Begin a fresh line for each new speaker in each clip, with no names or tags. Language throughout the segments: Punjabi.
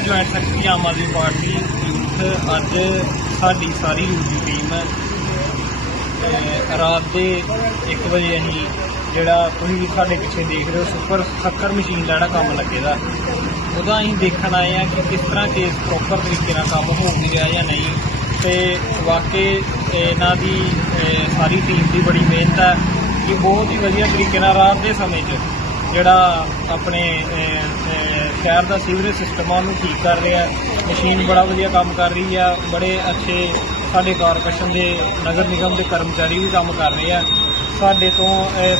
Joint secretary Aam Aadmi Party youth ਅੱਜ ਸਾਡੀ ਸਾਰੀ ਯੂਥ ਦੀ ਟੀਮ ਰਾਤ ਦੇ 1 ਵਜੇ ਅਸੀਂ ਜਿਹੜਾ ਤੁਸੀਂ ਸਾਡੇ ਪਿੱਛੇ ਦੇਖ ਰਹੇ ਹੋ, ਸੁਪਰ ਸ਼ੱਕਰ ਮਸ਼ੀਨ ਦਾ ਜਿਹੜਾ ਕੰਮ ਲੱਗੇਗਾ ਉਹਦਾ ਅਸੀਂ ਦੇਖਣ ਆਏ ਆ ਕਿ ਕਿਸ ਤਰ੍ਹਾਂ ਕੇਸ ਪ੍ਰੋਪਰ ਤਰੀਕੇ ਨਾਲ ਕੰਮ ਹੋ ਵੀ ਰਿਹਾ ਜਾਂ ਨਹੀਂ। ਤੇ ਵਾਕਈ ਇਹਨਾਂ ਦੀ ਸਾਰੀ ਟੀਮ ਦੀ ਬੜੀ ਮਿਹਨਤ ਹੈ ਕਿ ਬਹੁਤ ਹੀ ਵਧੀਆ ਤਰੀਕੇ ਨਾਲ ਰਾਤ ਦੇ ਸਮੇਂ 'ਚ ਜਿਹੜਾ ਆਪਣੇ ਸ਼ਹਿਰ ਦਾ ਸੀਵਰੇਜ ਸਿਸਟਮ ਆ, ਉਹਨੂੰ ਠੀਕ ਕਰ ਰਿਹਾ ਮਸ਼ੀਨ ਬੜਾ ਵਧੀਆ ਕੰਮ ਕਰ ਰਹੀ ਆ। ਬੜੇ ਅੱਛੇ ਸਾਡੇ ਕਾਰਪੋਰੇਸ਼ਨ ਦੇ ਨਗਰ ਨਿਗਮ ਦੇ ਕਰਮਚਾਰੀ ਵੀ ਕੰਮ ਕਰ ਰਹੇ ਆ। ਸਾਡੇ ਤੋਂ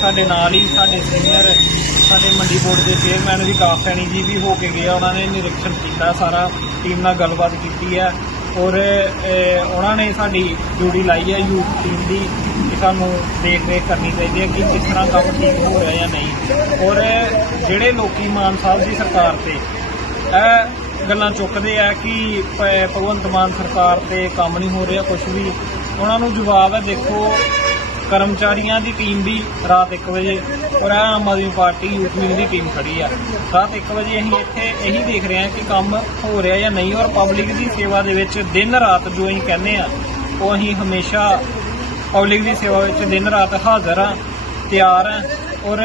ਸਾਡੇ ਨਾਲ ਹੀ ਸਾਡੇ ਸੀਨੀਅਰ ਸਾਡੇ ਮੰਡੀ ਬੋਰਡ ਦੇ ਚੇਅਰਮੈਨ ਵੀ ਕਾਫੈਣੀ ਜੀ ਵੀ ਹੋ ਕੇ ਗਏ ਆ ਉਹਨਾਂ ਨੇ ਨਿਰੀਖਣ ਕੀਤਾ ਸਾਰਾ। ਟੀਮ ਨਾਲ ਗੱਲਬਾਤ ਕੀਤੀ ਹੈ। ਔਰ ਉਹਨਾਂ ਨੇ ਸਾਡੀ ਡਿਊਟੀ ਲਾਈ ਹੈ ਯੂਥ ਟੀਮ ਦੀ ਕਿ ਸਾਨੂੰ ਦੇਖ ਰੇਖ ਕਰਨੀ ਚਾਹੀਦੀ ਹੈ ਕਿ ਕਿਸ ਤਰ੍ਹਾਂ ਕੰਮ ਠੀਕ ਹੋ ਰਿਹਾ ਜਾਂ ਨਹੀਂ। ਔਰ, ਜਿਹੜੇ ਲੋਕੀ ਮਾਨ ਸਾਹਿਬ ਦੀ ਸਰਕਾਰ ਤੇ, ਇਹ ਗੱਲਾਂ ਚੁੱਕਦੇ ਆ ਕਿ ਭਗਵੰਤ ਮਾਨ ਸਰਕਾਰ ਤੇ ਕੰਮ ਨਹੀਂ ਹੋ ਰਿਹਾ ਕੁਝ ਵੀ, ਉਹਨਾਂ ਨੂੰ ਜਵਾਬ ਹੈ, ਦੇਖੋ ਕਰਮਚਾਰੀਆਂ ਦੀ ਟੀਮ ਵੀ ਰਾਤ 1 ਵਜੇ ਔਰ ਇਹ Aam Aadmi Party, youth wing ਦੀ ਟੀਮ ਖੜੀ ਆ। ਰਾਤ 1 ਵਜੇ ਅਸੀਂ ਇੱਥੇ ਇਹੀ ਦੇਖ ਰਹੇ ਹਾਂ ਕਿ ਕੰਮ ਹੋ ਰਿਹਾ ਜਾਂ ਨਹੀਂ ਔਰ ਪਬਲਿਕ ਦੀ ਸੇਵਾ ਦੇ ਵਿੱਚ ਦਿਨ ਰਾਤ ਜੋ ਅਸੀਂ ਕਹਿੰਦੇ ਆ ਉਹ ਅਸੀਂ ਹਮੇਸ਼ਾ ਪਬਲਿਕ ਦੀ ਸੇਵਾ ਵਿੱਚ ਦਿਨ ਰਾਤ ਹਾਜ਼ਰ ਆ ਤਿਆਰ ਆ ਔਰ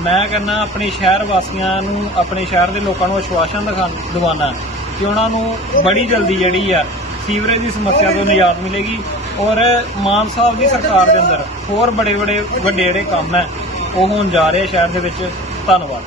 ਮੈਂ ਕਹਿੰਦਾ ਆਪਣੇ ਸ਼ਹਿਰ ਵਾਸੀਆਂ ਨੂੰ, ਆਪਣੇ ਸ਼ਹਿਰ ਦੇ ਲੋਕਾਂ ਨੂੰ ਆਸ਼ਵਾਸਨ ਦਿਖਾ ਦਿਵਾਉਣਾ ਕਿ ਉਹਨਾਂ ਨੂੰ ਬੜੀ ਜਲਦੀ ਜਿਹੜੀ ਆ ਸੀਵਰੇਜ ਦੀ ਸਮੱਸਿਆ ਤੋਂ ਨਿਜਾਤ ਮਿਲੇਗੀ ਔਰ ਮਾਨ ਸਾਹਿਬ ਦੀ ਸਰਕਾਰ ਦੇ ਅੰਦਰ ਹੋਰ ਬੜੇ ਬੜੇ ਵੱਡੇ ਜਿਹੜੇ ਕੰਮ ਹੈ। ਉਹ ਹੋਣ ਜਾ ਰਹੇ ਸ਼ਹਿਰ ਦੇ ਵਿੱਚ। ਧੰਨਵਾਦ।